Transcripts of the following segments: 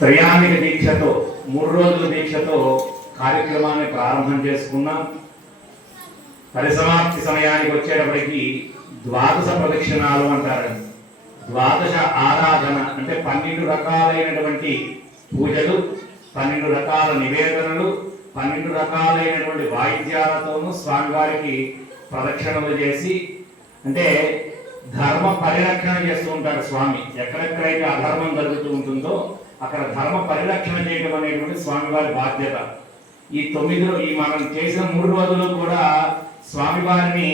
త్రయాణిక దీక్షతో 3 రోజుల దీక్షతో కార్యక్రమాన్ని ప్రారంభం చేసుకున్నాం. పరిసమాప్తి సమయానికి వచ్చేటప్పటికి ద్వాదశ ప్రదక్షిణాలు అంటారండి. ద్వాదశ ఆరాధన అంటే 12 రకాలైనటువంటి పూజలు, 12 రకాల నివేదనలు, 12 రకాలైనటువంటి వాయిద్యాలతోనూ స్వామివారికి ప్రదక్షిణలు చేసి, అంటే ధర్మ పరిరక్షణ చేస్తూ ఉంటారు స్వామి. ఎక్కడెక్కడైతే అధర్మం జరుగుతూ ఉంటుందో అక్కడ ధర్మ పరిరక్షణ చేయడం అనేటువంటి స్వామివారి బాధ్యత. ఈ మనం చేసిన 3 రోజులు కూడా స్వామివారిని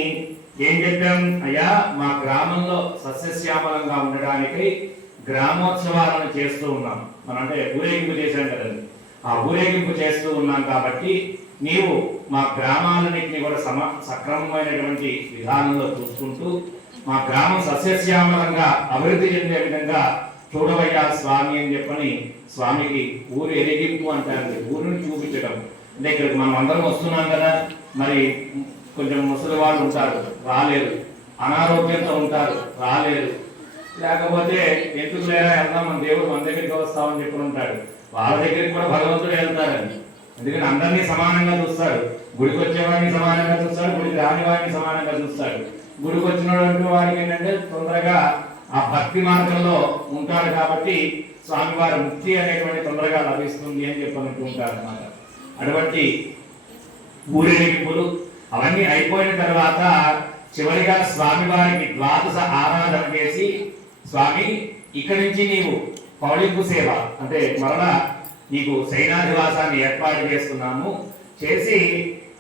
ఏం చెప్పాం, అయ్యా మా గ్రామంలో సస్యశ్యామలంగా ఉండడానికి గ్రామోత్సవాలను చేస్తూ ఉన్నాం. మనం అంటే ఊరేగింపు చేశాం కదండి, ఆ ఊరేగింపు చేస్తూ ఉన్నాం కాబట్టి నీవు మా గ్రామాలన్నింటినీ కూడా సక్రమమైనటువంటి విధానంలో చూసుకుంటూ మా గ్రామం సస్యశ్యామలంగా అభివృద్ధి చెందే విధంగా చూడవయ్యా స్వామి అని చెప్పని స్వామికి ఊరు ఎరిగింపు అంటారు. ఊరిని చూపించడం అంటే ఇక్కడికి మనం అందరం వస్తున్నాం కదా, మరి కొంచెం ముసలి వాళ్ళు ఉంటారు రాలేరు, అనారోగ్యంతో ఉంటారు రాలేరు, లేకపోతే ఎందుకు లేరా వెళ్దాం మన దేవుడు మన దగ్గరికి వస్తామని చెప్పి ఉంటాడు. వాళ్ళ దగ్గరికి కూడా భగవంతుడు వెళ్తారండి. ఎందుకంటే అందరినీ సమానంగా చూస్తాడు. గుడికి వచ్చేవాడిని సమానంగా చూస్తాడు, గుడికి రాని వాడిని సమానంగా చూస్తాడు. గుడికి వచ్చినటువంటి వారికి ఏంటంటే తొందరగా ఆ భక్తి మార్గంలో ఉంటాడు కాబట్టి స్వామివారి ముక్తి అనేటువంటి తొందరగా లభిస్తుంది అని చెప్పనుకుంటారు అన్నమాట. అటువంటి ఊరేగింపులు అవన్నీ అయిపోయిన తర్వాత చివరిగా స్వామివారికి ద్వాదశ ఆరాధన చేసి, స్వామి ఇక్కడి నుంచి నీవు పౌళింపు సేవ అంటే మరలా నీకు శయనాధివాసాన్ని ఏర్పాటు చేస్తున్నాము, చేసి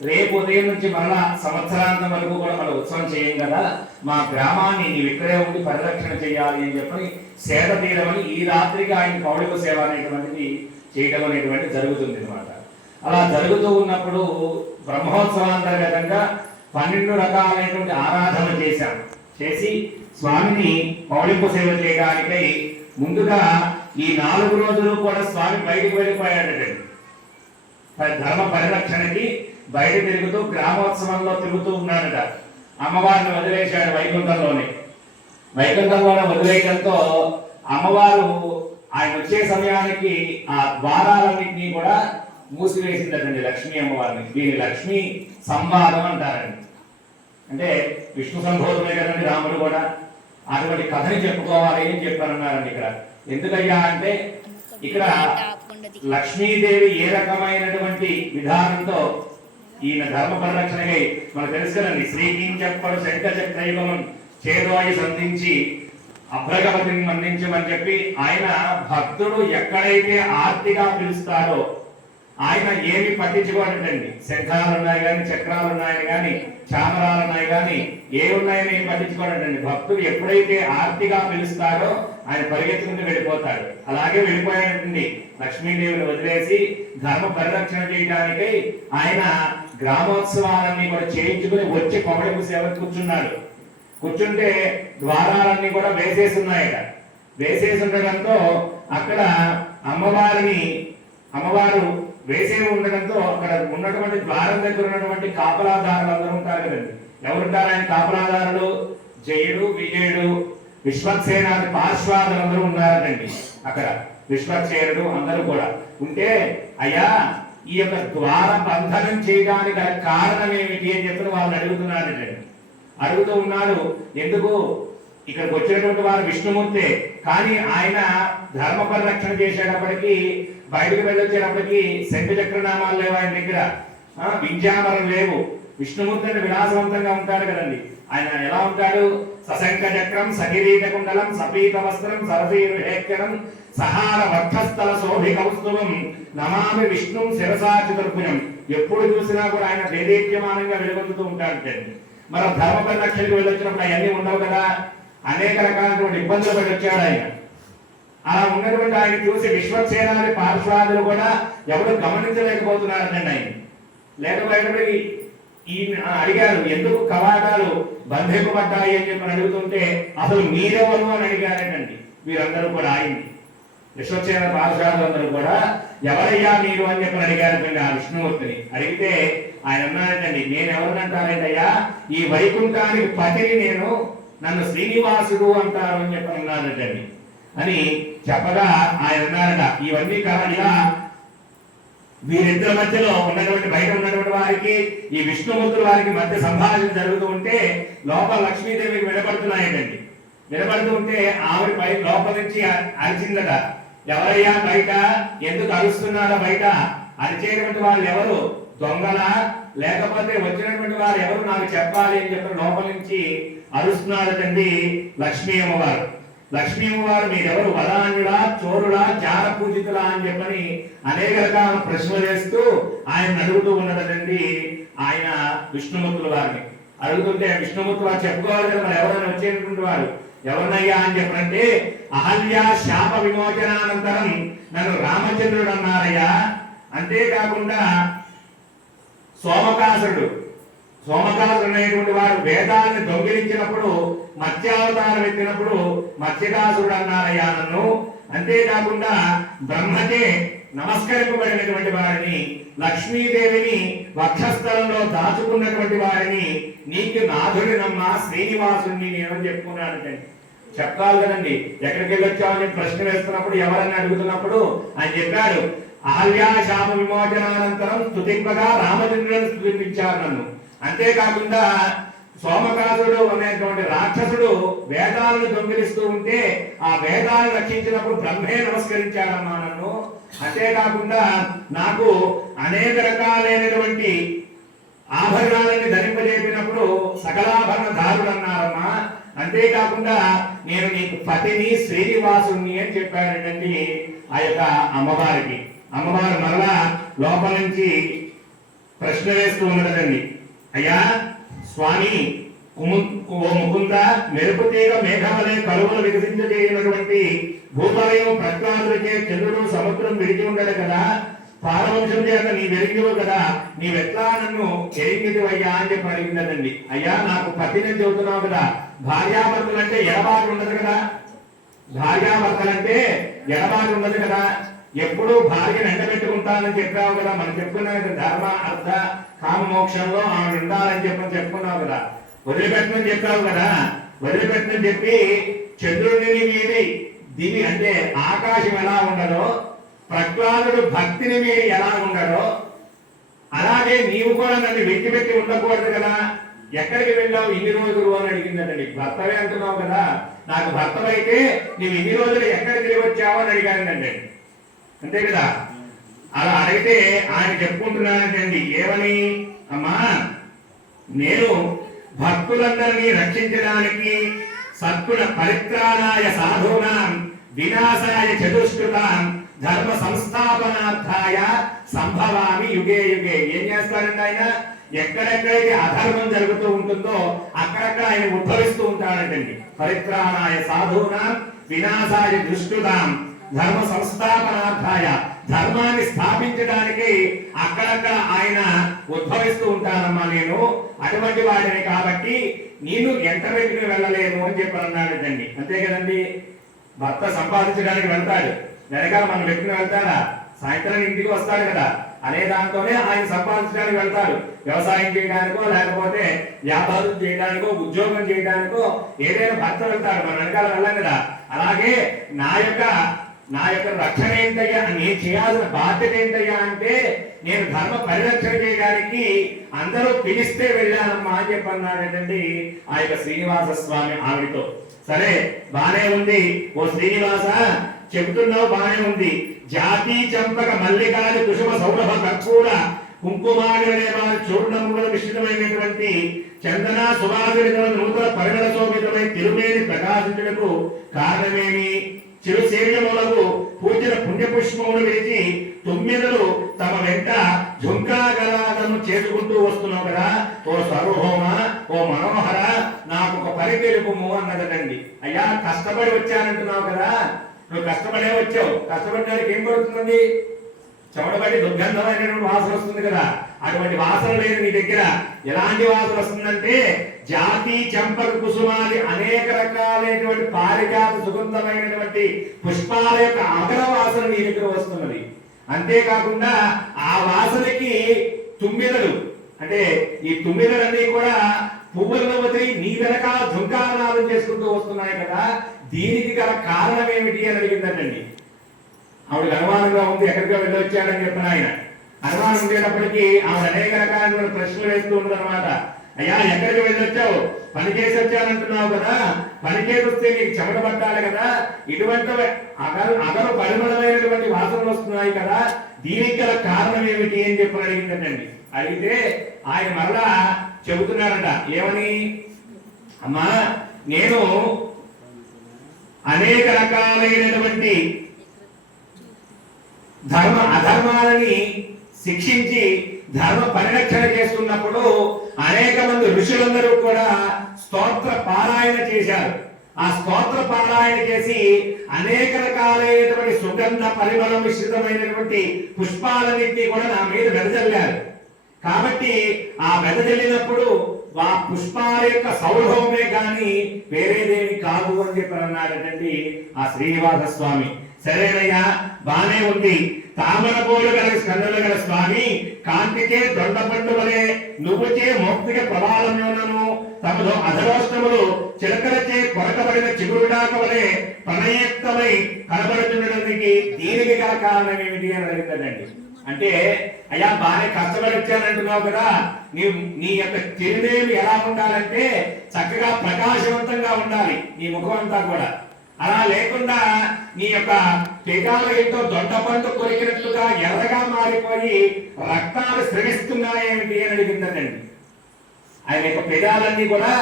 రేపు ఉదయం నుంచి మరలా సంవత్సరాంతం వరకు కూడా మనం ఉత్సవం చేయం కదా, మా గ్రామాన్ని నీవు ఇక్కడే ఉండి పరిరక్షణ చేయాలి అని చెప్పి సేద తీరమని ఈ రాత్రికి ఆయన పౌళిక సేవ అనేటువంటిది చేయడం అనేటువంటిది జరుగుతుంది అనమాట. అలా జరుగుతూ ఉన్నప్పుడు బ్రహ్మోత్సవాంతర్గతంగా 12 రకాలైనటువంటి ఆరాధన చేశాం. చేసి స్వామిని పౌళింపు సేవ చేయడానికై ముందుగా ఈ 4 రోజులు కూడా స్వామి బయటకు వెళ్ళిపోయాడటండి. ధర్మ పరిరక్షణకి బయట తిరుగుతూ గ్రామోత్సవంలో తిరుగుతూ ఉన్నాడట. అమ్మవారిని వదిలేశాడు వైకుంఠంలోనే. వైకుంఠంలోనే వదిలేయడంతో అమ్మవారు ఆయన వచ్చే సమయానికి ఆ ద్వారాలన్నింటినీ కూడా మూసివేసిందటండి లక్ష్మీ అమ్మవారిని. దీని లక్ష్మీ సంవాదం అంటారండి. అంటే విష్ణు సంబోధమే కదండి రాముడు కూడా. అటువంటి కథని చెప్పుకోవాలి అని చెప్పారన్నారండి ఇక్కడ. ఎందుకయ్యా అంటే ఇక్కడ లక్ష్మీదేవి ఏ రకమైనటువంటి విధానంతో ఈయన ధర్మ పరిరక్షణకై మనకు తెలుసు కదండి. శ్రీకిం చెప్పడు శంఖ చక్రైవం చేదోయి సంధించి అభ్రగపతిని అందించమని చెప్పి ఆయన భక్తుడు ఎక్కడైతే ఆర్తిగా పిలుస్తాడో ఆయన ఏమి పట్టించుకోవడండి. శంఖాలు ఉన్నాయి కానీ, చక్రాలు ఉన్నాయి కానీ, చామరాలు ఉన్నాయి కానీ, ఏ ఉన్నాయని ఏం పట్టించుకోవడండి. భక్తుడు ఎప్పుడైతే ఆర్తిగా పిలుస్తాడో ఆయన పరిగెత్తుకుంటూ వెళ్ళిపోతాడు. అలాగే వెళ్ళిపోయాడండి. లక్ష్మీదేవిని వదిలేసి ధర్మ పరిరక్షణ చేయడానికై ఆయన గ్రామోత్సవాలన్నీ కూడా చేయించుకుని వచ్చి పౌళింపు సేవ కూర్చున్నాడు. కూర్చుంటే ద్వారాలన్నీ కూడా వేసేసి ఉన్నాయట. వేసేసి ఉండడంతో అక్కడ అమ్మవారు వేసే ఉండడంతో అక్కడ ఉన్నటువంటి ద్వారం దగ్గర ఉన్నటువంటి కాపలాదారులు అందరూ ఉంటారు కదండి. ఎవరుంటారు ఆయన కాపలాదారులు? జయుడు, విజయుడు, విశ్వక్సేనాది పార్శ్వాదులు అందరూ ఉన్నారండి అక్కడ. విశ్వక్సేనుడు అందరూ కూడా ఉంటే, అయ్యా ఈ యొక్క ద్వార బంధనం చేయడానికి గల కారణం ఏమిటి అని చెప్పి వాళ్ళని అడుగుతున్నారండి. అడుగుతూ ఉన్నారు. ఎందుకు ఇక్కడికి వచ్చినటువంటి వారు విష్ణుమూర్తే, కానీ ఆయన ధర్మ పరిరక్షణ చేసేటప్పటికి బయటకు వెళ్ళొచ్చేటప్పటికి శంఖ చక్రనామాలు లేవు ఆయన దగ్గర, వింజామరం లేవు. విష్ణుమూర్తి అంటే విలాసవంతంగా ఉంటాడు కదండి. ఆయన ఎలా ఉంటాడు? సశంఖ చక్రం, సకిరీట కుండలం, సపీత వస్త్రం, సరసీరుహేక్షరం, సహార వక్షస్థల శోభి కౌస్తుభం, నమామి విష్ణుం శిరసా చతుర్భుజం. ఎప్పుడు చూసినా కూడా ఆయన దేదీప్యమానంగా వెలుగొందుతూ ఉంటాడు. మరి ధర్మ పరిరక్షణకు వెళ్ళొచ్చినప్పుడు అవన్నీ ఉండవు కదా, అనేక రకాలైనటువంటి ఇబ్బందులు పడి వచ్చాడు ఆయన. అలా ఉన్నటువంటి ఆయన చూసి విశ్వక్సేనాది పార్శ్వాదులు కూడా ఎవరు గమనించలేకపోతున్నారండి. ఆయన లేకపోయేటప్పటికి ఈయన అడిగారు, ఎందుకు కవాటాలు బంధింపబడ్డాయి అని చెప్పి అడుగుతుంటే అసలు మీరెవరు అని అడిగారండి వీరందరూ కూడా. ఆయన్ని విశ్వక్సేన పార్శ్వాదులందరూ కూడా ఎవరయ్యా మీరు అని చెప్పి అడిగారండి ఆ విష్ణుమూర్తిని. అడిగితే ఆయన అన్నారంటండి, నేను ఎవరినంటారంటయ్యా, ఈ వైకుంఠానికి పతిని నేను, నన్ను శ్రీనివాసుడు అంటారు అని చెప్పి అన్నారంటండి. అని చెప్పగా ఆయన అన్నారట. ఇవన్నీ ఇలా వీరిద్దరి మధ్యలో ఉన్నటువంటి బయట ఉన్నటువంటి వారికి ఈ విష్ణుమూర్తుల వారికి మధ్య సంభాషణ జరుగుతూ ఉంటే లోపల లక్ష్మీదేవికి వినపడుతున్నాయండి. వినపడుతూ ఉంటే ఆవిడ పై లోపల నుంచి అరిచిందట, ఎవరయ్యా బయట, ఎందుకు అరుస్తున్నారా బయట, అరిచేటువంటి వాళ్ళు ఎవరు, దొంగలా లేకపోతే వచ్చినటువంటి వారు ఎవరు నాకు చెప్పాలి అని చెప్పి లోపల నుంచి అరుస్తున్నారటండి లక్ష్మీ అమ్మవారు. లక్ష్మీ అమ్మవారు మీరెవరు, వదాన్యుడా, చోరుడా, జార పూజితులా అని చెప్పని అనేక రకాల ప్రశ్నలు వేస్తూ ఆయన అడుగుతూ ఉన్నదండి. ఆయన విష్ణుమూర్తుల వారిని అడుగుతుంటే విష్ణుమూర్తులు వారు చెప్పుకోవాలి కదా మరి ఎవరైనా వచ్చేటువంటి వారు ఎవరినయ్యా అని చెప్పనంటే, అహల్య శాప విమోచనానంతరం నన్ను రామచంద్రుడు అన్నారయ్యా. అంతేకాకుండా సోమకాసుడు అనేటువంటి వాడు వేదాన్ని దొంగిలించినప్పుడు మత్స్యావతారం ఎత్తినప్పుడు మత్స్యకాసుడు అన్నారయ్యా నన్ను. అంతేకాకుండా బ్రహ్మకే నమస్కరింపబడినటువంటి వారిని, లక్ష్మీదేవిని వక్షస్థలంలో దాచుకున్నటువంటి వారిని, నీకు నాథుడి నమ్మ శ్రీనివాసుని నేను చెప్పుకున్నాను. చెప్పాలి కదండి, ఎక్కడికి వెళ్ళొచ్చామని ప్రశ్న వేస్తున్నప్పుడు ఎవరన్నా అడుగుతున్నప్పుడు ఆయన చెప్పాడు, అహల్యా శాప విమోచనానంతరం స్తుతింపగా రామచంద్రుని స్తుతించారు నన్ను. అంతేకాకుండా సోమకాసుడు అనేటువంటి రాక్షసుడు వేదాలను దొంగిలిస్తూ ఉంటే ఆ వేదాలను రక్షించినప్పుడు బ్రహ్మే నమస్కరించాడమ్మా నన్ను. అంతేకాకుండా నాకు అనేక రకాలైనటువంటి ఆభరణాలని ధరింపజేపినప్పుడు సకలాభరణ దారుడు అన్నారమ్మా. అంతేకాకుండా నేను నీకు పతిని శ్రీనివాసుని అని చెప్పాడండి ఆ యొక్క అమ్మవారికి. అమ్మవారు మరలా లోపల నుంచి ప్రశ్న వేస్తూ ఉన్నదండి, అయ్యా స్వామి, ఓ ముకుంద, మెరుపు తీగ మేఘమలే కలువలు వికసించజేయనటువంటి భూతలయం ప్రహ్లాదులకే చంద్రుడు సముద్రం విడిచి ఉండడు కదా, పారవంశం చేత నీ వెరిగివు కదా, నీవెట్లా నన్ను ఎరిగిదివయ్యా అని చెప్పి అడిగిందండి. అయ్యా నాకు పతిని చెబుతున్నావు కదా, భార్యాభర్తలంటే ఎడబాటు ఉండదు కదా, భార్యాభర్తలంటే ఎడబాటు ఉండదు కదా, ఎప్పుడు భార్యను ఎండబెట్టుకుంటానని చెప్పావు కదా, మనం చెప్పుకున్నాం కదా, ధర్మ అర్థ కామ మోక్షంలో ఆమె ఉండాలని చెప్పుకున్నావు కదా, వదిలిపెట్టమని చెప్పావు కదా. వదిలిపెట్టమని చెప్పి చంద్రుడిని వీడి దివి అంటే ఆకాశం ఎలా ఉండదో, ప్రహ్లాదుడు భక్తిని వీడి ఎలా ఉండడో, అలాగే నీవు కూడా నన్ను విడిచిపెట్టి ఉండకూడదు కదా, ఎక్కడికి వెళ్ళావు ఇన్ని రోజులు అని అడిగిందండి. భర్తవే అంటున్నావు కదా, నాకు భర్తవైతే నీవు ఇన్ని రోజులు ఎక్కడికి తిరిగి వచ్చావు అని అడిగానండి. అంతే కదా. అలా అడిగితే ఆయన చెప్పుకుంటున్నానండి ఏమని, అమ్మా నేను భక్తులందరినీ రక్షించడానికి సద్గుణ పరిత్రాణాయ సాధూనాం వినాశాయ చతుష్కృతాం ధర్మ సంస్థాపనార్థాయ సంభవామి యుగే యుగే. ఏం చేస్తాడండి ఆయన, ఎక్కడెక్కడైతే అధర్మం జరుగుతూ ఉంటుందో అక్కడక్కడ ఆయన ఉద్భవిస్తూ ఉంటాడండి. పరిత్రాణాయ సాధూనాం వినాశాయ దుష్కృతాం ధర్మ సంస్థాపనార్థాయ, ధర్మాన్ని స్థాపించడానికి అక్కడక్కడ ఆయన ఉద్భవిస్తూ ఉంటానమ్మా నేను అటువంటి వాడిని, కాబట్టి నేను ఎంట వెంటనే వెళ్ళలేను అని చెప్పి అన్నాడండి. అంతే కదండి, భర్త సంపాదించడానికి వెళ్తాడు, వెనకాల మన వ్యక్తిని వెళ్తాడా, సాయంత్రం ఇంటికి వస్తాడు కదా, అనే దాంతోనే ఆయన సంపాదించడానికి వెళ్తాడు. వ్యవసాయం చేయడానికో లేకపోతే వ్యాపారం చేయడానికో ఉద్యోగం చేయడానికో ఏదైనా భర్త వెళ్తాడు, మన వెనకాల వెళ్ళాం కదా. అలాగే నా యొక్క రక్షణ ఏంటయ్యా, నేను చేయాల్సిన బాధ్యత ఏంటయ్యా అంటే నేను ధర్మ పరిరక్షణ చేయడానికి అందరూ పిలిస్తే వెళ్ళానమ్మా అని చెప్పన్నాడండి ఆ యొక్క శ్రీనివాస స్వామి ఆవిడతో. సరే బానే ఉంది, ఓ శ్రీనివాస చెబుతున్నావు బానే ఉంది, జాతి చంపక మల్లికాది కుసుమ సౌరభ కర్పూర కుంకుమాగలనే వారి చూర్ణముల మిశ్రితమైనటువంటి చందన సువాసరితమైన నూతన పరిమళ శోభితమై తిరుమేని ప్రకాశించుటకు కారణమేమి, చిరు శరీరములకు పూజన పుణ్యపుష్పములు విడిచి తొమ్మిదలు తమ వెంట ఝుంకాగలాదము చేసుకుంటూ వస్తున్నావు కదా, ఓ సర్వహోమ, ఓ మనోహర, నాకు ఒక పని తెలుపుము అన్నదండి. అయ్యా కష్టపడి వచ్చానంటున్నావు కదా, నువ్వు కష్టపడే వచ్చావు, కష్టపడడానికి ఏం పడుతుంది, చెమటబడి దుర్గంధమైనటువంటి వాసన వస్తుంది కదా, అటువంటి వాసన లేదు నీ దగ్గర. ఎలాంటి వాసన వస్తుందంటే జాతి చంపక కుసుమాది అనేక రకాలైనటువంటి పారిజాత సుగంధమైనటువంటి పుష్పాల యొక్క అగర వాసన నీ దగ్గర వస్తున్నది. అంతేకాకుండా ఆ వాసనకి తుమ్మిదలు అంటే ఈ తుమ్మిదలన్నీ కూడా పువ్వులను వదిలి నీ వెనక ఝుంకారనాదం చేసుకుంటూ వస్తున్నాయి కదా, దీనికి గల కారణం ఏమిటి అని అడిగిందండి. ఆవిడకి అనుమానంగా ఉంది, ఎక్కడికో వెళ్ళొచ్చాడని చెప్పిన ఆయన. అనుమానం ఉండేటప్పటికీ ఆవిడ అనేక రకాలైన ప్రశ్నలు వేస్తూ ఉందన్నమాట. అయ్యా ఎక్కడికి వెళ్ళొచ్చావు? పని చేసి వచ్చానంటున్నావు కదా, పని చేసి వస్తే నీకు చెమట పట్టాలి కదా, ఇటువంటి అగరు పరిమళమైనటువంటి వాసనలు వస్తున్నాయి కదా, దీనికి గల కారణం ఏమిటి అని చెప్పి అడిగిందండి. అడిగితే ఆయన మరలా చెబుతున్నాడట, ఏమని? అమ్మా, నేను అనేక రకాలైనటువంటి ధర్మ అధర్మాలని శిక్షించి ధర్మ పరిరక్షణ చేస్తున్నప్పుడు అనేక మంది ఋషులందరూ కూడా స్తోత్ర పారాయణ చేశారు. ఆ స్తోత్ర పారాయణ చేసి అనేక రకాలైనటువంటి సుగంధ పరిమళ మిశ్రితమైనటువంటి పుష్పాలన్నింటినీ కూడా నా మీద వెదజల్లారు. కాబట్టి ఆ వెదజల్లినప్పుడు ఆ పుష్పాల యొక్క సౌరభమే కానీ వేరేదేమి కాదు అని చెప్పి అన్నాడటండి ఆ శ్రీనివాస స్వామి. సరేనయ్యా, బానే ఉంది. తామర పూలు గల స్కందలు గల స్వామి, కాంతికే దొండపండు వలె నువ్వుచే మౌక్తిక ప్రభావములను తమలో అధరోష్టములు చిలకలచే కొరకబడిన చిగురుడాక వలె ప్రణయక్తమై కనబడుతుండడానికి దీనికి గల కారణం ఏమిటి అని అడిగిందండి. అంటే అయ్యా బాగా కష్టపడి వచ్చానంటున్నావు కదా, నీ యొక్క తిరునేమి ఎలా ఉండాలంటే చక్కగా ప్రకాశవంతంగా ఉండాలి నీ ముఖం అంతా కూడా. అలా లేకుండా నీ యొక్క పెదాలు ఏంటో దొడ్డ పండు కొరికినట్లుగా ఎర్రగా మారిపోయి రక్తాలు స్రవిస్తున్నాయేమిటి అని అడిగిందండి. ఆయన యొక్క పెదాలన్నీ కూడా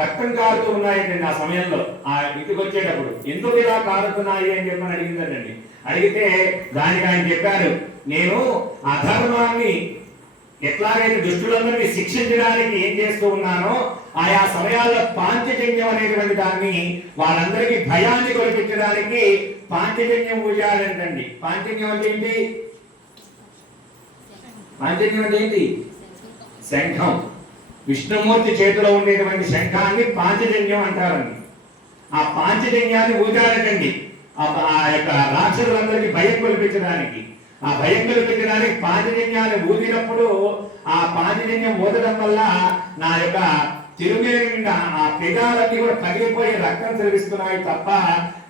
రక్తం కారుతూ ఉన్నాయండి. ఆ సమయంలో ఆ ఇంటికి వచ్చేటప్పుడు ఎందుకు ఇలా కారుతున్నాయి అని చెప్పని అడిగిందండి. అడిగితే దానికి ఆయన చెప్పారు, నేను అధర్మాన్ని ఎట్లాగైతే దుష్టులందరినీ శిక్షించడానికి ఏం చేస్తూ ఉన్నానో ఆయా సమయాల్లో పాంచజన్యం అనేటువంటి దాన్ని వాళ్ళందరికీ భయాన్ని కొలిపించడానికి పాంచజన్యం పూజాలంటండి. పాంచజన్యం అంటే ఏంటి? పాంచజన్యం అంటే ఏంటి? శంఖం. విష్ణుమూర్తి చేతిలో ఉండేటువంటి శంఖాన్ని పాంచజన్యం అంటారండి. ఆ పాంచజన్యాన్ని పూజాలంటండి ఆ యొక్క రాక్షసులందరికీ భయం కొలిపించడానికి. ఆ భయం కల్పించడానికి పాంచజన్యాన్ని ఊదినప్పుడు ఆ పాంచజన్యం ఊదడం వల్ల నా యొక్క తిరుమేని నిండా ఆ పెదాలన్నీ కూడా పగిలిపోయి రక్తం స్రవిస్తున్నాయి తప్ప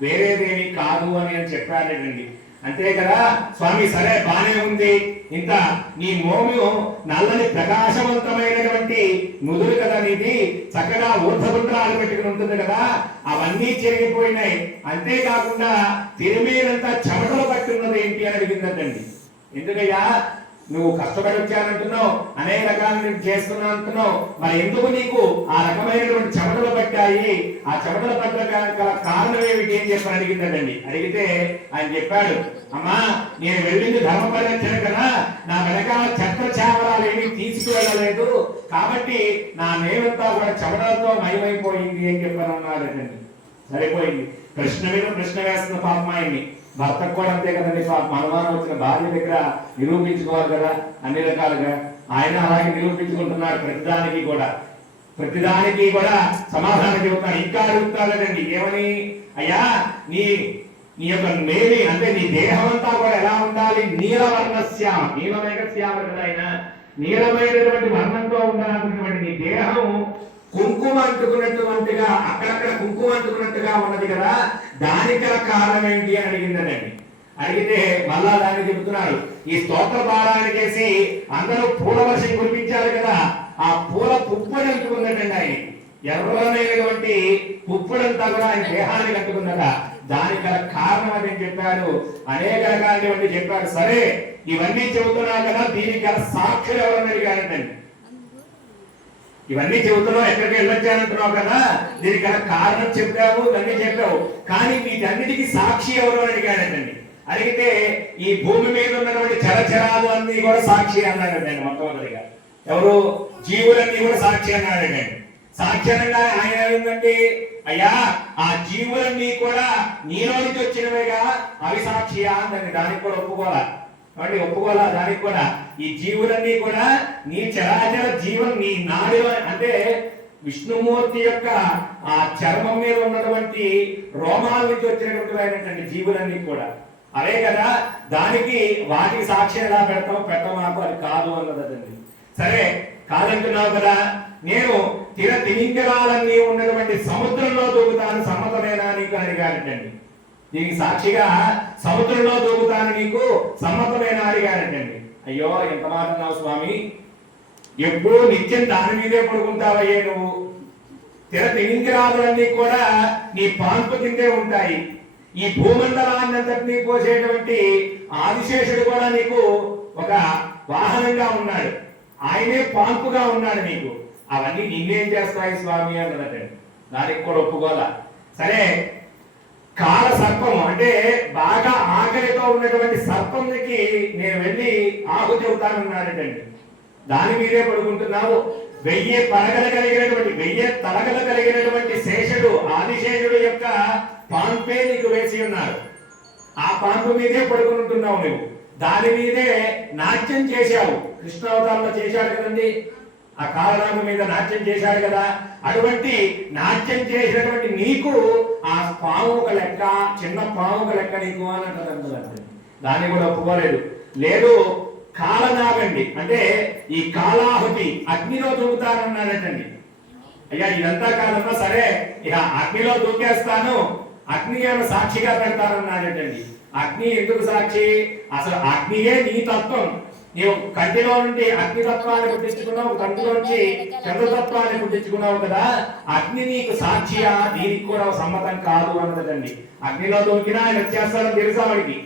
వేరేదేమీ కాదు అని చెప్పాడండి. అంతే కదా స్వామి, సరే బానే ఉంది. ఇంత నీ మోము నల్లని ప్రకాశవంతమైనటువంటి నుదురు కదా నీది, చక్కగా ఊర్ధపుత్రాలు పెట్టుకుని ఉంటుంది కదా, అవన్నీ చెరిగిపోయినాయి. అంతేకాకుండా తిరుమేనంతా చెమటలు పట్టున్నది ఏంటి అని అడిగిందండి. ఎందుకయ్యా నువ్వు కష్టపడి వచ్చానంటున్నావు, అనేక రకాలు చేస్తున్నా అంటున్నావు, మరి ఎందుకు నీకు ఆ రకమైనటువంటి చెమటలు పట్టాయి? ఆ చెమటలు పట్టడానికి గల కారణం ఏమిటి అని చెప్పి అడిగిందండి. అడిగితే ఆయన చెప్పాడు, అమ్మా నేను వెళ్ళింది ధర్మ పరిరక్షణ కదా, నా వెనకాల చక్ర చామరాలు ఏమీ తీసుకువెళ్ళలేదు, కాబట్టి నా నేనంతా కూడా చెమటలతో మయమైపోయింది అని చెప్పని అన్నాడండి. సరిపోయింది. ప్రశ్న మీద ప్రశ్న వేస్తున్న పాపమాయిని. భర్తకు కూడా అంతే కదండి, అనుమానం వచ్చిన భార్య దగ్గర నిరూపించుకోవాలి కదా అన్ని రకాలుగా. ఆయన అలాగే నిరూపించుకుంటున్నాడు. ప్రతిదానికి కూడా సమాధానం చెబుతాడు. ఇంకా అడుగుతాడండి, ఏమని? అయ్యా నీ యొక్క మేలి అంటే నీ దేహం అంతా కూడా ఎలా ఉండాలి? నీలవర్ణశ్యామ, నీలమేఘశ్యామ కదా ఆయన, నీలమైనటువంటి వర్ణంతో ఉండాలన్నటువంటి నీ దేహం కుంకుమ అంటుకున్నటువంటిగా అక్కడక్కడ కుంకుమ అంటుకున్నట్టుగా ఉన్నది కదా, దానికి గల కారణం ఏంటి అని అడిగిందండి. అడిగితే మళ్ళా దాన్ని చెబుతున్నారు. ఈ స్తోత్ర పారాయణ చేసి అందరూ పూల వర్షం కురిపించారు కదా, ఆ పూల పుప్పొడి అంటుకున్నదండి. ఆయన ఎర్రమైనటువంటి పుప్పొడంతా కూడా ఆయన దేహానికి అంటుకున్నదా, దానికి గల కారణం అని చెప్పారు. అనేక రకాలైనటువంటి చెప్పారు. సరే ఇవన్నీ చెబుతున్నారు కదా, దీనికి గల సాక్షులు ఎవరని అడిగారండి. ఇవన్నీ చెబుతున్నావు, ఎక్కడికి వెళ్ళొచ్చానంటున్నావు కదా, దీనికి గల కారణం చెప్పావు, ఇవన్నీ చెప్పావు, కానీ వీటన్నిటికీ సాక్షి ఎవరు అని అడిగాడండి. అడిగితే ఈ భూమి మీద ఉన్నటువంటి చరచరాలు అన్ని కూడా సాక్షి అన్నాడండి. మొట్టమొదటిగా ఎవరు? జీవులన్నీ కూడా సాక్షి అన్నాడండి. సాక్ష్యంగా ఆయన ఏంటంటే, అయ్యా ఆ జీవులన్నీ కూడా నీలో నుంచి వచ్చినవేగా, అవి సాక్షియా అందండి. దానికి కూడా ఒప్పుకోవాలా దానికి కూడా. ఈ జీవులన్నీ కూడా నీ చరాచర జీవం నీ నాడిలో అంటే విష్ణుమూర్తి యొక్క ఆ చర్మం మీద ఉన్నటువంటి రోమాల నుంచి వచ్చినటువంటి జీవులన్నీ కూడా అవే కదా, దానికి వాటికి సాక్షి ఎలా పెట్టమాకు, అది కాదు అన్నదండి. సరే కాదంటున్నావు కదా, నేను తిమింగలాలన్నీ ఉన్నటువంటి సముద్రంలో దూకుతాను, సమ్మతమేనా నీకు అని అడిగారటండి. దీనికి సాక్షిగా సముద్రంలో దూకుతాను నీకు సమ్మతమేనా అడిగారటండి. అయ్యో ఎంత మాట అన్నావు స్వామి, ఎప్పుడూ నిత్యం దాని మీదే పడుకుంటావయ్యే నువ్వు. తిమింగలాలన్నీ కూడా నీ పాన్పు కిందే ఉంటాయి. ఈ భూమండలాన్నంతటినీ పోసేటువంటి ఆదిశేషుడు కూడా నీకు ఒక వాహనంగా ఉన్నాడు, ఆయనే పాన్పుగా ఉన్నాడు నీకు. అవన్నీ నిన్నేం చేస్తాయి స్వామి అన్నదండి. దానికి కూడా ఒప్పుకోవాలా. సరే, కాల సర్పము అంటే బాగా ఆకలితో ఉన్నటువంటి సర్పంకి నేను వెళ్ళి ఆహుతి అవుతానన్నాడటండి. దాని మీదే పడుకుంటున్నావు. 1000 పడగలు కలిగినటువంటి 1000 తలగలు కలిగినటువంటి శేషుడు ఆదిశేషుడు యొక్క పాన్పే నీకు వేసి ఉన్నారు. ఆ పాన్పు మీదే పడుకుంటున్నావు నువ్వు. దాని మీదే నాట్యం చేశావు. కృష్ణావతారంలో చేశాడు కదండి, ఆ కాలనామ మీద నాట్యం చేశాడు కదా. అటువంటి నాట్యం చేసినటువంటి నీకు ఆ పాము ఒక లెక్క, చిన్న పాము ఒక లెక్క నీకు అని అంటారు. దాన్ని కూడా ఒప్పుకోలేదు. లేదు, కాలనాగండి అంటే ఈ కాలాహుతి అగ్నిలో దూకుతానన్నాడటండి. అయ్యా ఇదంతా కాదమ్మా, సరే ఇక అగ్నిలో దూకేస్తాను, అగ్ని ఏమో సాక్షిగా పెడతానన్నాడటండి. అగ్ని ఎందుకు సాక్షి? అసలు అగ్నియే నీ తత్వం. నీవు కంటిలో నుండి అగ్నితత్వాన్ని పుట్టించుకున్నావు, కంటిలో నుంచి చంద్రతత్వాన్ని పుట్టించుకున్నావు కదా. అగ్ని నీకు సాక్షియా? దీనికి కూడా సమ్మతం కాదు అన్నదండి. అగ్నిలో దూకినా ఆయన వచ్చేస్తాడని తెలుసా వాడికి,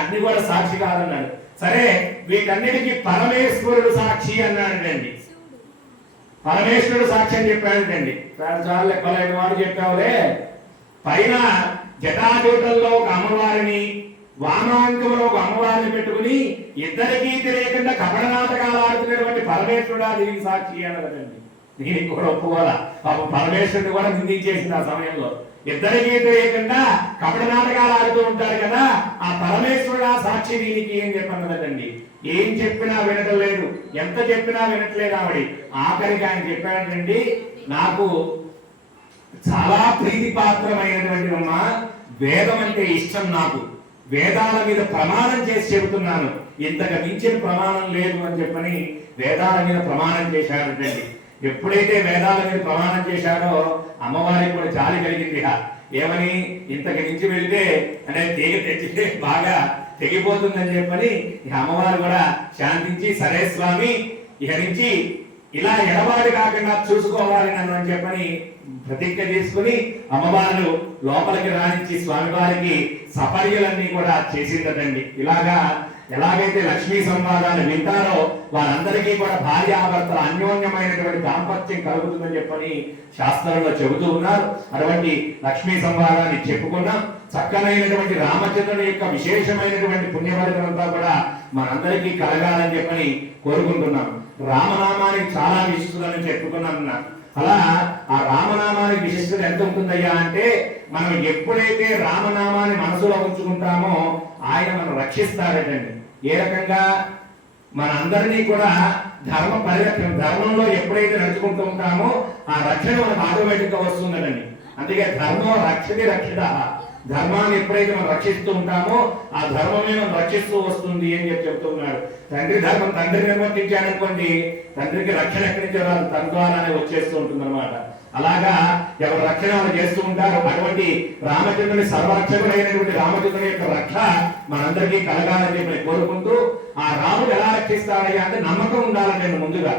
అగ్ని కూడా సాక్షి కాదన్నాడు. సరే, వీటన్నిటికీ పరమేశ్వరుడు సాక్షి అన్నాడండి. పరమేశ్వరుడు సాక్షి అని చెప్పాడండి. చాలా లెక్కలైన వాడు చెప్పావులే. పైన జటాజూటంలో ఒక అమ్మవారిని, వామాంకంలో ఒక అమ్మవారిని పెట్టుకుని ఇద్దరికీ తెలియకుండా కపట నాటకాలు ఆడుతున్నటువంటి పరమేశ్వరుడు దీనికి సాక్షి అన్నదండి. దీనికి కూడా ఒప్పుకోవాలా. పాపం పరమేశ్వరుడు కూడా నిందించేసింది ఆ సమయంలో. ఇద్దరికీ తెలియకుండా కపట నాటకాలు ఆడుతూ ఉంటారు కదా, ఆ పరమేశ్వరుడు సాక్షి దీనికి ఏం చెప్పన్నదండి. ఏం చెప్పినా వినటం లేదు, ఎంత చెప్పినా వినట్లేదు ఆవిడ. ఆఖరికి ఆయన చెప్పాడండి, నాకు చాలా ప్రీతిపాత్రమైనటువంటి అమ్మ, వేదం అంటే ఇష్టం నాకు, వేదాల మీద ప్రమాణం చేసి చెబుతున్నాను, ఇంతకు మించిన ప్రమాణం లేదు అని చెప్పని వేదాల మీద ప్రమాణం చేశాడండి. ఎప్పుడైతే వేదాల మీద ప్రమాణం చేశాడో అమ్మవారికి కూడా జాలి కలిగింది. ఏమని, ఇంతకు మించి వెళితే అంటే తీగ తెచ్చితే బాగా తెగిపోతుందని చెప్పని అమ్మవారు కూడా శాంతించి, సరే స్వామి ఇక నుంచి ఇలా ఎడబాటు కాకుండా చూసుకోవాలి నన్ను అని చెప్పని ప్రతిజ్ఞ చేసుకుని అమ్మవారు లోపలికి రాణించి స్వామివారికి సపర్యలన్నీ కూడా చేసిందటండి. ఇలాగా ఎలాగైతే లక్ష్మీ సంవాదాన్ని వింటారో వారందరికీ కూడా భార్యాభర్తల అన్యోన్యమైనటువంటి దాంపత్యం కలుగుతుందని చెప్పని శాస్త్రంలో చెబుతూ ఉన్నారు. అటువంటి లక్ష్మీ సంవాదాన్ని చెప్పుకున్నాం. చక్కనైనటువంటి రామచంద్రుని యొక్క విశేషమైనటువంటి పుణ్యఫలితమంతా కూడా మనందరికీ కలగాలని చెప్పని కోరుకుంటున్నాం. రామనామానికి చాలా విశిష్టతని చెప్పుకున్నాం. అలా ఆ రామనామానికి విశిష్టత ఎంత ఉంటుందయ్యా అంటే, మనం ఎప్పుడైతే రామనామాన్ని మనసులో ఉంచుకుంటామో ఆయన మనం రక్షిస్తారటండి. ఏ రకంగా? మన అందరినీ కూడా ధర్మ పరిరక్షణ, ధర్మంలో ఎప్పుడైతే నడుచుకుంటూ ఉంటామో ఆ రక్షణ మనకు ఆటోమేటిక్ గా వస్తుందండి. అందుకే ధర్మం రక్షతి రక్షిత. ధర్మాన్ని ఎప్పుడైతే మనం రక్షిస్తూ ఉంటామో ఆ ధర్మమే మనం రక్షిస్తూ వస్తుంది అని చెప్తున్నాడు. తండ్రి ధర్మం తండ్రి నిర్వర్తించాడనుకోండి, తండ్రికి రక్షణ ఎక్కడి నుంచి రాదు, తన ద్వారానే వచ్చేస్తూ ఉంటుంది అనమాట. అలాగా ఎవరు రక్షణ చేస్తూ ఉంటారు. అటువంటి రామచంద్రుని సర్వరక్షకుడైనటువంటి రామచంద్రుని యొక్క రక్ష మనందరికీ కలగాలని చెప్పి కోరుకుంటూ, ఆ రాముడు ఎలా రక్షిస్తాడయ్యా అంటే నమ్మకం ఉండాలండి ముందుగా.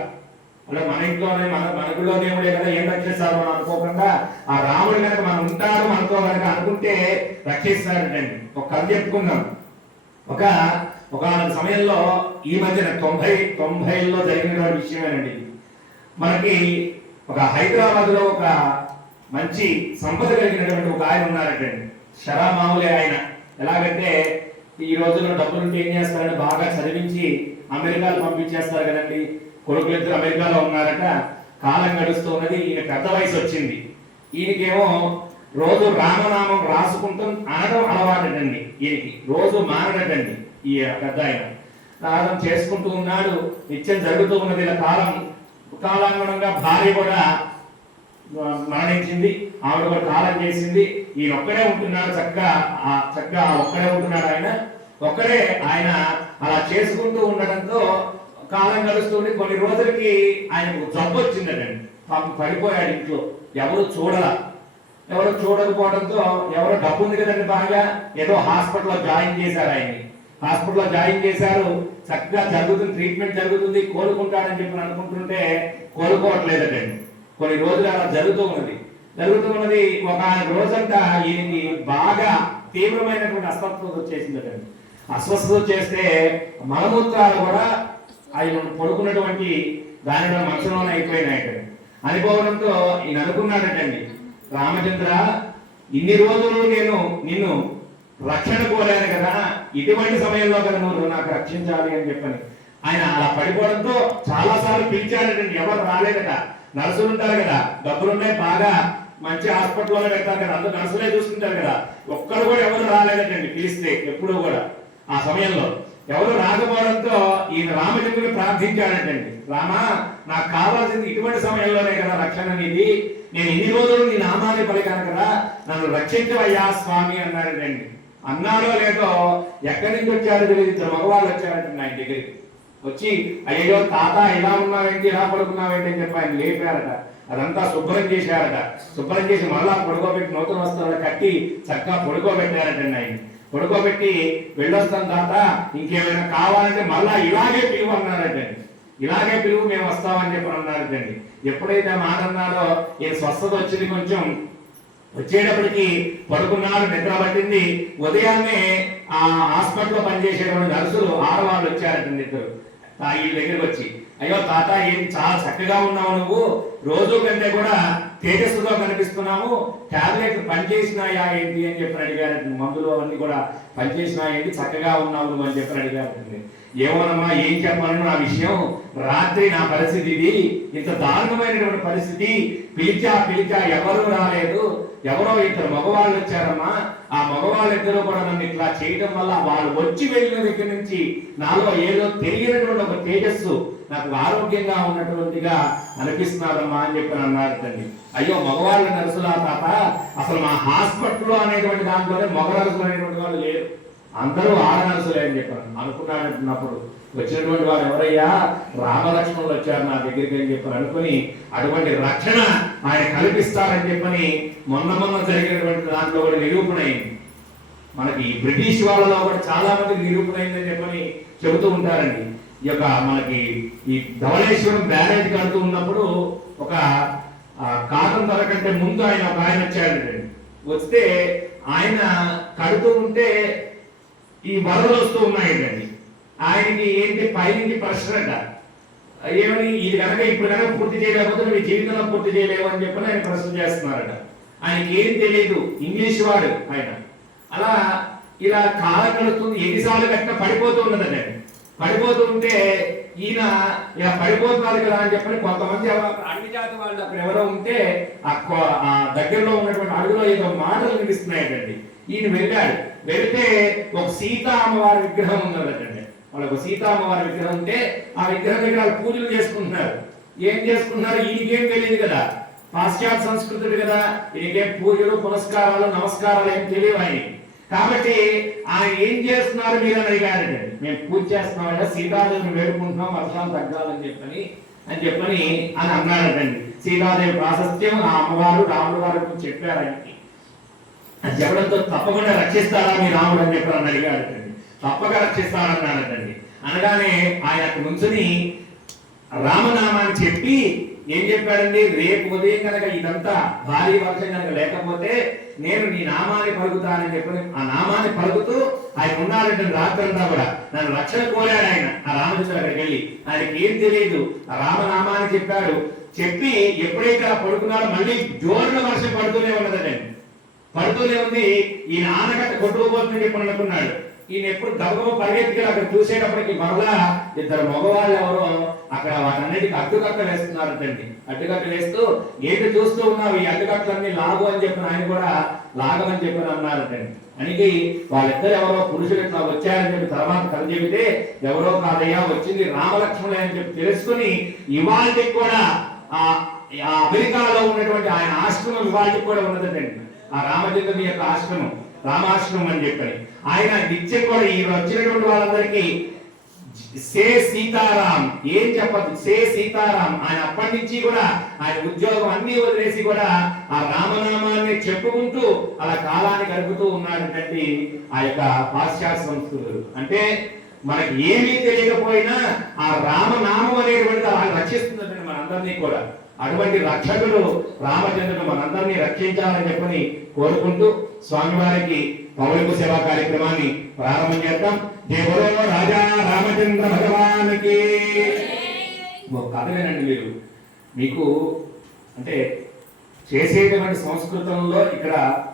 అంటే మన ఇంట్లోనే మన గుళ్ళో దేవుడే కదా, ఏం రక్షిస్తారు మనం అనుకోకుండా ఆ రాముడు కనుక మనం ఉంటాడు మనతో కనుక అనుకుంటే రక్షిస్తాడండి. ఒక కథ చెప్పుకుందాం. ఒక సమయంలో ఈ మధ్యన 90లో జరిగినటువంటి విషయమేనండి. మనకి ఒక హైదరాబాద్ లో ఒక మంచి సంపద కలిగినటువంటి ఒక ఆయన ఉన్నారటండి. షరా మామూలే ఆయన. ఎలాగంటే ఈ రోజుల్లో డబ్బులుంటే ఏం చేస్తారంటే బాగా చదివించి అమెరికాలో పంపించేస్తారు కదండి. కొడుకులు ఇద్దరు అమెరికాలో ఉన్నారట. కాలం గడుస్తూ ఉన్నది, ఈయన పెద్ద వయసు వచ్చింది. ఈయనకేమో రోజు రామనామం రాసుకుంటూ అనడం అలవాటండి. ఈయనకి రోజు మానడటండి. ఈ పెద్ద ఆయన రాగం చేసుకుంటూ ఉన్నాడు. నిత్యం జరుగుతూ ఉన్నది. ఇలా కాలానుగుణంగా భార్య కూడా మరణించింది. ఆవిడ కూడా కాలం చేసింది. ఈయన ఒక్కడే ఉంటున్నాడు. చక్కగా ఒక్కడే ఉంటున్నాడు. ఆయన ఒక్కడే ఆయన అలా చేసుకుంటూ ఉండడంతో కాలం గడుస్తుంది. కొన్ని రోజులకి ఆయనకు జబ్బు వచ్చిందటండి. పాపం పడిపోయాడు ఇంట్లో, ఎవరు చూడకపోవడంతో ఎవరో డబ్బు ఉంది కదండి బాగా, ఏదో హాస్పిటల్లో జాయిన్ చేశారు ఆయన్ని. హాస్పిటల్లో జాయిన్ చేశారు, చక్కగా జరుగుతుంది, ట్రీట్మెంట్ జరుగుతుంది, కోలుకుంటాడని చెప్పి అనుకుంటుంటే కోలుకోవట్లేదటండి. కొన్ని రోజులు అలా జరుగుతూ ఉన్నది. ఒక రోజంతా ఈయనకి బాగా తీవ్రమైనటువంటి అస్వస్థత వచ్చేసిందటండి. అస్వస్థత వచ్చేస్తే మలమూత్రాలు కూడా ఆయన పడుకున్నటువంటి దానిలో మనసులోనే అయిపోయినాయటండి. అనుకోవడంతో ఈయన అనుకున్నాడటండి, రామచంద్ర, ఇన్ని రోజులు నేను నిన్ను రక్షణ కోరాను కదా, ఇటువంటి సమయంలో కదా నువ్వు నాకు రక్షించాలి అని చెప్పని ఆయన అలా పడిపోవడంతో చాలా సార్లు పిలిచాడటండి. ఎవరు రాలేదట. నర్సులు ఉంటారు కదా, డబ్బులున్నాయి, బాగా మంచి హాస్పిటల్లో పెడతారు కదా, అందరూ నర్సులే చూసుకుంటారు కదా, ఒక్కరు కూడా ఎవరు రాలేదటండి పిలిస్తే. ఎప్పుడూ కూడా ఆ సమయంలో ఎవరు రాకపోవడంతో ఈయన రామచంద్రుని ప్రార్థించాడటండి, రామా, నాకు కావాల్సింది ఇటువంటి సమయంలోనే కదా రక్షణ నీది, నేను ఇన్ని రోజులు నీ నామాన్ని పలికాను కదా, నన్ను రక్షించవయ్యా స్వామి అన్నాడటండి. అన్నాడో లేదో ఎక్కడి నుంచి వచ్చారో తెలియదు, ఇద్దరు మగవాళ్ళు వచ్చారటండి ఆయన దగ్గరికి. వచ్చి, అయ్యో తాత ఇలా ఉన్నావేంటి, ఇలా పడుకున్నావేంటి అని చెప్పి ఆయన లేపారట. అదంతా శుభ్రం చేశారట. శుభ్రం చేసి మళ్ళా పడుకోబెట్టి నూతన వస్త్రాలు కట్టి చక్కగా పడుకోబెట్టారటండి ఆయన. పడుకోబెట్టి వెళ్ళొస్తాం తాత, ఇంకేమైనా కావాలంటే మళ్ళా ఇలాగే పిలువు అన్నారటండి. ఇలాగే పిలువు, మేము వస్తామని చెప్పి అన్నారటండి. ఎప్పుడైతే మాట అన్నాడో ఈయన స్వస్థత వచ్చింది. కొంచెం వచ్చేటప్పటికి పడుకున్నాడు, నిద్ర పట్టింది. ఉదయాన్నే ఆ హాస్పిటల్లో పనిచేసేటువంటి నర్సులు ఆడవాళ్ళు వచ్చారటండి. ఇద్దరు వీళ్ళ దగ్గరికి వచ్చి, అయ్యో తాత, ఏంటి చాలా చక్కగా ఉన్నావు నువ్వు, రోజు కంటే కూడా తేజస్సులో కనిపిస్తున్నాము, టాబ్లెట్లు పనిచేసినాయా ఏంటి అని చెప్పి అడిగారండి. మందులు అవన్నీ కూడా పనిచేసినాయా ఏంటి, చక్కగా ఉన్నావు నువ్వు అని చెప్పి అడిగారండి. ఏమోనమ్మా, ఏం చెప్పాలను నా విషయం, రాత్రి నా పరిస్థితి ఇది, ఇంత దారుణమైనటువంటి పరిస్థితి, పిలిచా ఎవరు రాలేదు, ఎవరో ఇద్దరు మగవాళ్ళు వచ్చారమ్మా, ఆ మగవాళ్ళిద్దరూ కూడా నన్ను ఇట్లా చేయడం వల్ల వాళ్ళు వచ్చి వెళ్ళిన దగ్గర నుంచి నాలో ఏదో తెలియనటువంటి ఒక తేజస్సు నాకు ఆరోగ్యంగా ఉన్నటువంటిగా అనిపిస్తున్నారమ్మా అని చెప్పి అన్నారండి. అయ్యో, మగవాళ్ళ నర్సులా తాత, అసలు మా హాస్పిటల్లో అనేటువంటి దాంట్లోనే మగ నర్సులు అనేటువంటి వాళ్ళు లేరు, అందరూ ఆడ నర్సులే అని చెప్పారు. అనుకున్నాడంటున్నప్పుడు వచ్చినటువంటి వారు ఎవరయ్యా, రామలక్ష్మణులు వచ్చారు నా దగ్గరికి అని చెప్పి అనుకుని అటువంటి రక్షణ ఆయన కల్పిస్తారని చెప్పని మొన్న జరిగినటువంటి దాంట్లో కూడా నిరూపణ అయింది. మనకి బ్రిటిష్ వాళ్ళలో కూడా చాలా మంది నిరూపణ అయిందని చెప్పని చెబుతూ ఉంటారండి. ఈ యొక్క మనకి ఈ ధవళేశ్వరం బ్యారేజ్ కడుతూ ఉన్నప్పుడు ఒక కాటన్ ధర కంటే ముందు ఆయన వచ్చాడండి. వస్తే ఆయన కడుతూ ఉంటే ఈ వరదలు వస్తూ ఉన్నాయండి. ఆయనకి ఏంటి పైనుంచి ప్రశ్న అంట, ఏమని, ఇది కనుక ఇప్పుడు కనుక పూర్తి చేయలేకపోతే మీ జీవితంలో పూర్తి చేయలేవు అని చెప్పని ఆయన ప్రశ్న చేస్తున్నారట. ఆయనకి ఏం తెలియదు, ఇంగ్లీష్ వాడు ఆయన. అలా ఇలా కాలం గడుస్తుంది, ఎన్నిసార్లు కట్టినా పడిపోతూ ఉన్నదండి. పడిపోతూ ఉంటే ఈయన ఇలా పడిపోతున్నారు కదా అని చెప్పని కొంతమంది అడవి జాతి వాళ్ళు అక్కడ ఎవరో ఉంటే ఆ దగ్గరలో ఉన్నటువంటి అడుగులో ఏదో మాటలు వినిపిస్తున్నాయండి. ఈయన వెళ్ళాడు. వెళితే ఒక సీతా అమ్మవారి విగ్రహం ఉన్నదండి. వాళ్ళకు సీతా అమ్మవారి విగ్రహం ఉంటే ఆ విగ్రహం దగ్గర వాళ్ళు పూజలు చేసుకుంటున్నారు. ఏం చేసుకుంటున్నారు ఈయనకేం తెలియదు కదా, పాశ్చాత్య సంస్కృతుడు కదా, ఈయనకేం పూజలు పునస్కారాలు నమస్కారాలు ఏం తెలియవు ఆయన. కాబట్టి ఆయన ఏం చేస్తున్నారు మీరు అని అడిగారండి. మేము పూజ చేస్తున్నాం, సీతాదేవిని వేడుకుంటున్నాం, వర్షాలు తగ్గాలని చెప్పని అని అన్నాడటండి. సీతాదేవి ప్రాశస్త్యం ఆ అమ్మవారు రాముడు వారు చెప్పారు ఆయనకి. అది చెప్పడంతో తప్పకుండా రక్షిస్తారా మీ రాముడు అని చెప్పి అడిగాడటండి. తప్పక రక్షిస్తారన్నాడటండి. అనగానే ఆయన నుంచుని రామనామాన్ని చెప్పి ఏం చెప్పాడండి, రేపు ఉదయం కనుక ఇదంతా భారీ వర్షం కనుక లేకపోతే నేను నీ నామాన్ని పలుకుతానని చెప్పి ఆ నామాన్ని పలుకుతూ ఆయన ఉన్నాడంటే రాత్రంతా కూడా నన్ను రక్షణ కోరాడు ఆయన. ఆ రామచంద్రుడు అక్కడికి వెళ్ళి ఆయనకి ఏం తెలియదు, ఆ రామనామాన్ని చెప్పాడు. చెప్పి ఎప్పుడైతే పడుకున్నాడో మళ్ళీ జోరున వర్షం పడుతూనే ఉన్నదండి. పడుతూనే ఉంది. ఈయన ఆనకట్ట కొట్టుకుపోతుందని చెప్పి అనుకున్నాడు. ఈయన ఎప్పుడు గబగబ పరిగెత్తుకెళ్ళి అక్కడ చూసేటప్పటికి మరలా ఇద్దరు మగవాళ్ళు ఎవరో అక్కడ వాటన్నిటికి అడ్డుకట్ట వేస్తున్నారంటండి. అడ్డుకట్ట వేస్తూ ఏంటి చూస్తూ ఉన్నావు, ఈ అడ్డుకట్టలన్నీ లాగు అని చెప్పిన ఆయన కూడా లాగమని చెప్పి అన్నారంటండి. అని వాళ్ళిద్దరు ఎవరో పురుషులు ఇట్లా వచ్చారని చెప్పి తర్వాత కథ చెబితే ఎవరో కాదయ్యా వచ్చింది రామలక్ష్మణులే అని చెప్పి తెలుసుకుని ఇవాళకి కూడా ఆ అమెరికాలో ఉన్నటువంటి ఆయన ఆశ్రమం ఇవాళకి కూడా ఉన్నదండి. ఆ రామచంద్రుని యొక్క ఆశ్రమం రామాశ్రమం అని చెప్పని ఆయన నిత్యం కూడా ఈ వచ్చినటువంటి వాళ్ళందరికీ సే సీతారాం, ఏం చెప్పదు, సే సీతారాం. ఆయన అప్పటి నుంచి కూడా ఆయన ఉద్యోగం అన్ని వదిలేసి కూడా ఆ రామనామాన్ని చెప్పుకుంటూ అలా కాలాన్ని గడుపుతూ ఉన్నాడంటే ఆ యొక్క పాశ్చాత్య సంస్కృతులు. అంటే మనకి ఏమీ తెలియకపోయినా ఆ రామనామం అనేటువంటిది ఆయన రక్షిస్తుందండి మనందరినీ కూడా. అటువంటి రక్షకుడు రామచంద్రుడు మనందరినీ రక్షించాలని చెప్పని కోరుకుంటూ స్వామివారికి పౌలిక సేవా కార్యక్రమాన్ని ప్రారంభం చేద్దాం. జయ బలో రాజా రామచంద్ర భగవానికి. ఒక కథ వినండి మీరు. మీకు అంటే చేసేటువంటి సంస్కృతంలో ఇక్కడ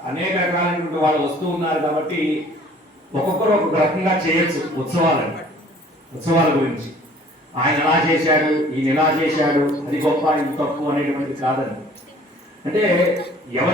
అనేక రకాలైనటువంటి వాళ్ళు వస్తూ ఉన్నారు కాబట్టి ఒక్కొక్కరు ఒక్కొక్క రకంగా చేయొచ్చు ఉత్సవాల గురించి. ఆయన ఎలా చేశాడు, ఈయన ఎలా చేశాడు, అది గొప్ప ఇది తప్పు అనేటువంటిది కాదండి. అంటే ఎవరు